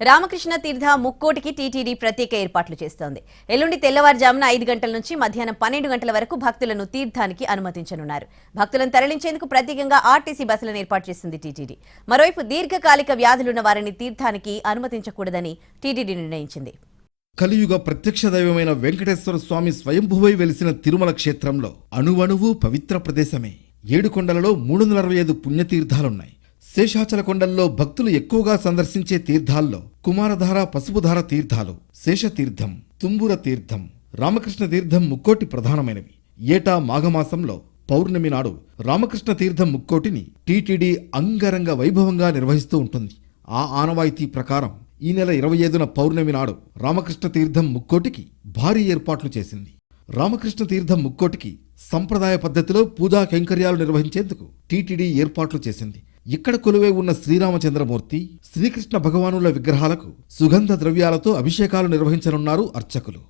రామకృష్ణ తీర్థ ముక్కోటికి TTD ప్రత్యేక ఏర్పాట్లు చేస్తోంది. ఎల్లుండి తెల్లవారుజామున ఐదు గంటల నుంచి మధ్యాహ్నం పన్నెండు గంటల వరకు భక్తులను తీర్థానికి అనుమతించనున్నారు. భక్తులను తరలించేందుకు ప్రత్యేకంగా ఆర్టీసీ బస్సులను ఏర్పాటు చేసింది టీటీడీ. మరోవైపు దీర్ఘకాలిక వ్యాధులున్న వారిని తీర్థానికి అనుమతించకూడదని టీటీడీ నిర్ణయించింది. కలియుగ ప్రత్యక్ష దైవమైన వెంకటేశ్వర స్వామి స్వయంభువై వెలిసిన తిరుమల క్షేత్రంలో అణువణువు పవిత్ర ప్రదేశమే. ఏడు కొండలలో మూడు వందల అరవై ఐదు పుణ్యతీర్థాలున్నాయి. శేషాచల కొండల్లో భక్తులు ఎక్కువగా సందర్శించే తీర్థాల్లో కుమారధార పసుపుధార తీర్థాలు శేషతీర్థం తుంబుర తీర్థం రామకృష్ణ తీర్థం ముక్కోటి ప్రధానమైనవి. ఏటా మాఘమాసంలో పౌర్ణమి నాడు రామకృష్ణ తీర్థం ముక్కోటిని టీటీడీ అంగరంగ వైభవంగా నిర్వహిస్తూ ఉంటుంది. ఆ ఆనవాయితీ ప్రకారం ఈ నెల ఇరవై ఐదున పౌర్ణమి నాడు రామకృష్ణ తీర్థం ముక్కోటికి భారీ ఏర్పాట్లు చేసింది. రామకృష్ణ తీర్థం ముక్కోటికి సంప్రదాయ పద్ధతిలో పూజా కైంకర్యాలు నిర్వహించేందుకు టీటీడీ ఏర్పాట్లు చేసింది. ఇక్కడ కొలువై ఉన్న శ్రీరామచంద్రమూర్తి శ్రీకృష్ణ భగవానుల విగ్రహాలకు సుగంధ ద్రవ్యాలతో అభిషేకాలు నిర్వహించనున్నారు అర్చకులు.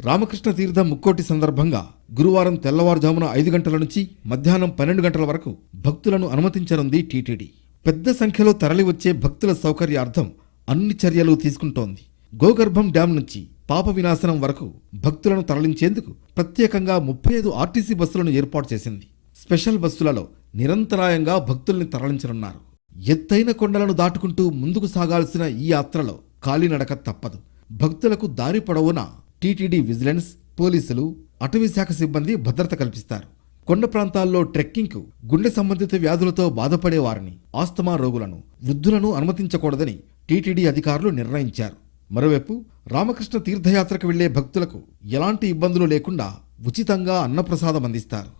రామకృష్ణ తీర్థం ముక్కోటి సందర్భంగా గురువారం తెల్లవారుజామున ఐదు గంటల నుంచి మధ్యాహ్నం పన్నెండు గంటల వరకు భక్తులను అనుమతించనుంది టీటీడీ. పెద్ద సంఖ్యలో తరలివచ్చే భక్తుల సౌకర్యార్థం అన్ని చర్యలు తీసుకుంటోంది. గోగర్భం డ్యాం నుంచి పాప వినాశనం వరకు భక్తులను తరలించేందుకు ప్రత్యేకంగా ముప్పై ఐదు ఆర్టీసీ బస్సులను ఏర్పాటు చేసింది. స్పెషల్ బస్సులలో నిరంతరాయంగా భక్తుల్ని తరలించనున్నారు. ఎత్తైన కొండలను దాటుకుంటూ ముందుకు సాగాల్సిన ఈ యాత్రలో కాలినడక తప్పదు. భక్తులకు దారి పొడవునా టీటీడీ విజిలెన్స్ పోలీసులు అటవీశాఖ సిబ్బంది భద్రత కల్పిస్తారు. కొండ ప్రాంతాల్లో ట్రెక్కింగ్కు గుండె సంబంధిత వ్యాధులతో బాధపడేవారిని ఆస్తమా రోగులను వృద్ధులను అనుమతించకూడదని టీటీడీ అధికారులు నిర్ణయించారు. మరోవైపు రామకృష్ణ తీర్థయాత్రకు వెళ్ళే భక్తులకు ఎలాంటి ఇబ్బందులు లేకుండా ఉచితంగా అన్నప్రసాదం అందిస్తారు.